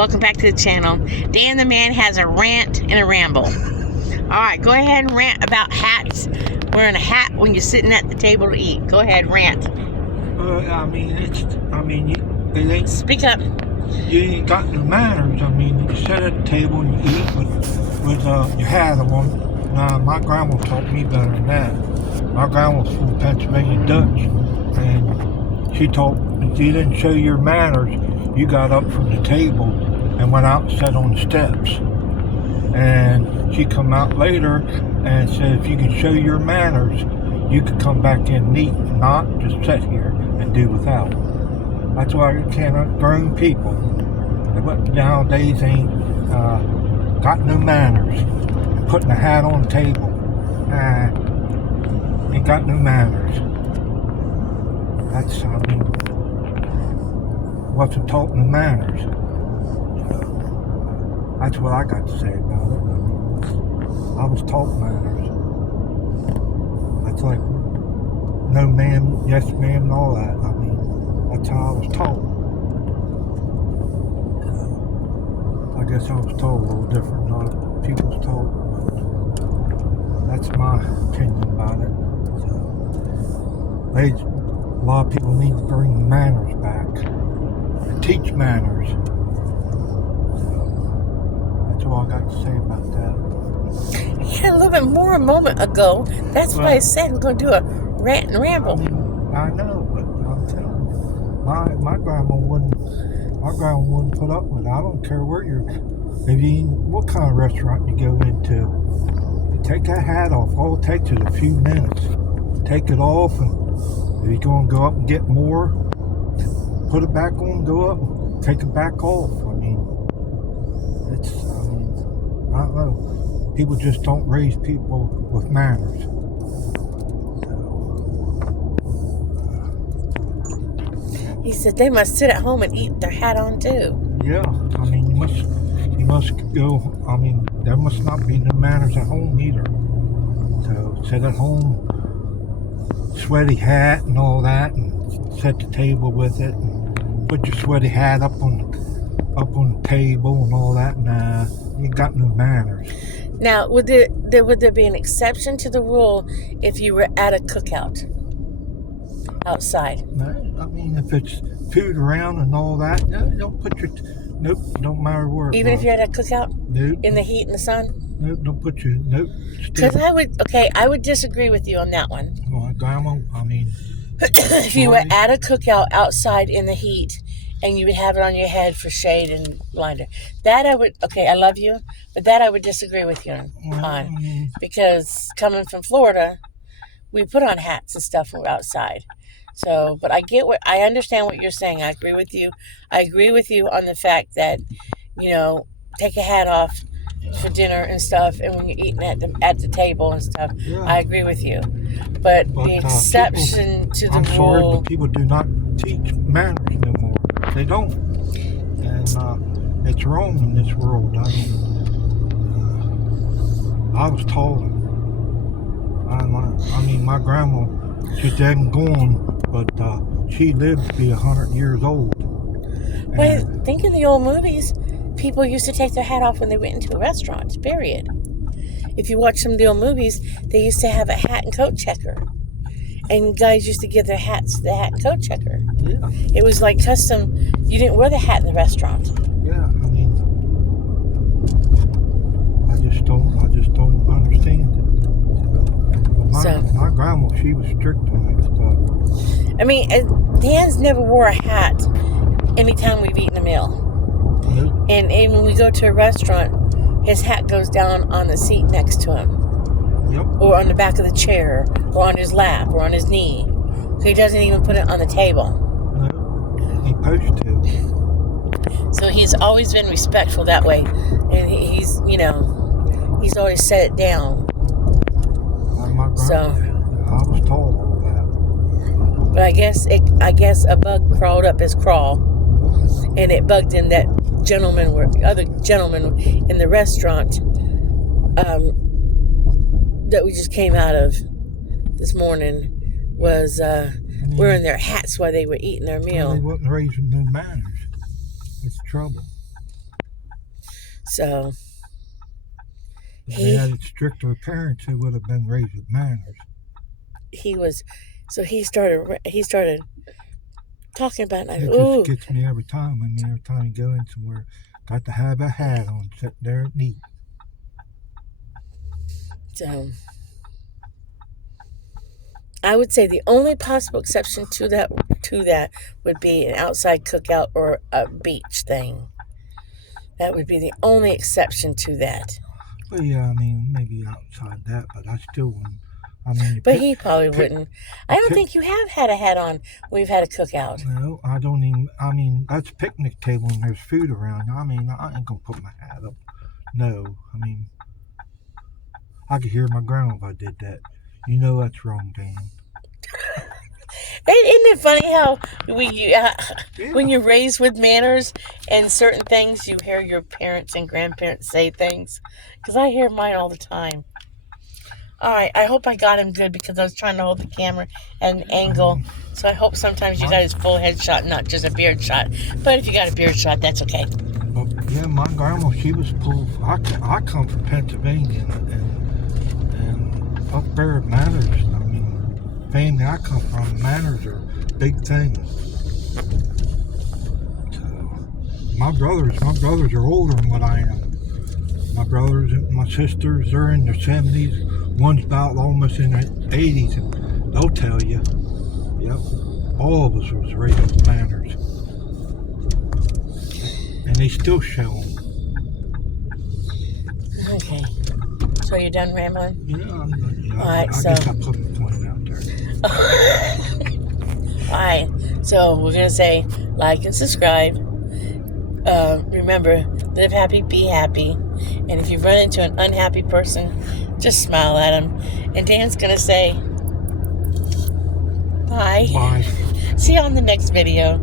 welcome back to the channel. Dan the man has a rant and a ramble. Alright, go ahead and rant about hats. Wearing a hat when you're sitting at the table to eat. Go ahead, rant. It ain't. Speak up. You ain't got no manners. You sit at the table and you eat with your hat on. Now, my grandma taught me better than that. My grandma was from Pennsylvania Dutch, and she taught if you didn't show your manners, you got up from the table and went out and sat on the steps. And she come out later and said, if you can show your manners, you could come back in and eat, not just sit here and do without. That's why you can't grown people. But nowadays ain't got no manners. Putting a hat on the table, ain't got no manners. That's, wasn't taught no manners. That's what I got to say about it. I was taught manners. That's like no ma'am, yes ma'am, and all that. That's how I was taught. I guess I was taught a little different than other people's taught. That's my opinion about it. A lot of people need to bring manners back and teach manners. That's all I got to say about that. Yeah, a little bit more a moment ago. That's why I said we're going to do a rant and ramble. I know, but I'm telling you, my grandma wouldn't put up with it. I don't care where what kind of restaurant you go into. You take that hat off. All it takes is a few minutes. Take it off, and if you're going to go up and get more, put it back on, go up, and take it back off. I don't know. People just don't raise people with manners. He said they must sit at home and eat with their hat on too. Yeah, you must go. There must not be no manners at home either. So sit at home, sweaty hat and all that, and set the table with it, and put your sweaty hat up on the table and all that. Nah, you ain't got no manners. Now, would there be an exception to the rule if you were at a cookout outside? No, if it's food around and all that, no, don't put your. Nope, don't matter where. Even if you're at a cookout? Nope. In the heat and the sun? Nope, don't put your. Nope. Because I would disagree with you on that one. Well, Grandma, if you were at a cookout outside in the heat and you would have it on your head for shade and blinder, that I would, I love you, but that I would disagree with you on. Because coming from Florida, we put on hats and stuff when we're outside. So, but I understand what you're saying. I agree with you. I agree with you on the fact that, take a hat off for dinner and stuff, and when you're eating at the table and stuff, yeah. I agree with you. But the exception to the rule... I'm sorry, but people do not teach manners no more. They don't. And it's wrong in this world. I was taught. My grandma, she's dead and gone, but she lived to be 100 years old. Well, think of the old movies. People used to take their hat off when they went into a restaurant, period. If you watch some of the old movies, they used to have a hat and coat checker. And guys used to give their hats the hat and coat checker. Yeah. It was like custom. You didn't wear the hat in the restaurant. Yeah, I just don't understand it. My grandma, she was strict on that stuff. Dan's never wore a hat anytime we've eaten a meal. Nope. And when we go to a restaurant, his hat goes down on the seat next to him. Yep. Or on the back of the chair, or on his lap, or on his knee. So he doesn't even put it on the table. No, he supposed to. So he's always been respectful that way. And he's always set it down. I was told all that. But I guess a bug crawled up his crawl, and it bugged him that other gentlemen in the restaurant that we just came out of this morning was wearing their hats while they were eating their meal. They wasn't raising no manners. It's trouble. So If they had stricter parents, they would have been raised with manners. he started talking about it. It just gets me every time. I mean, every time you go in somewhere, got to have a hat on, sit there and eat. So I would say the only possible exception to that would be an outside cookout or a beach thing. That would be the only exception to that. Well, yeah, I mean, maybe outside that, but I still wouldn't. I mean, but he probably wouldn't. I don't think you have had a hat on when we've had a cookout. No, I don't even. I mean, that's a picnic table and there's food around. I mean, I ain't gonna put my hat up. No, I mean, I could hear my grandma if I did that. You know that's wrong, Dan. Isn't it funny how when you're raised with manners and certain things, you hear your parents and grandparents say things? Because I hear mine all the time. All right, I hope I got him good because I was trying to hold the camera at an angle. So I hope sometimes you got his full head shot, not just a beard shot. But if you got a beard shot, that's okay. Well, yeah, my grandma, she was full. I come from Pennsylvania, and up there, manners. I mean, family I come from, manners are big things. So, my brothers are older than what I am. My brothers and my sisters, they're in their 70s. One's about almost in their 80s, and they'll tell you, yep, all of us was raised with manners. And they still show them. Okay. So you're done rambling? Yeah, I'm done. Yeah, all right, I guess I put the point out there. All right. So we're going to say like and subscribe. Remember, live happy, be happy. And if you run into an unhappy person, just smile at them. And Dan's going to say, bye. Bye. See you on the next video.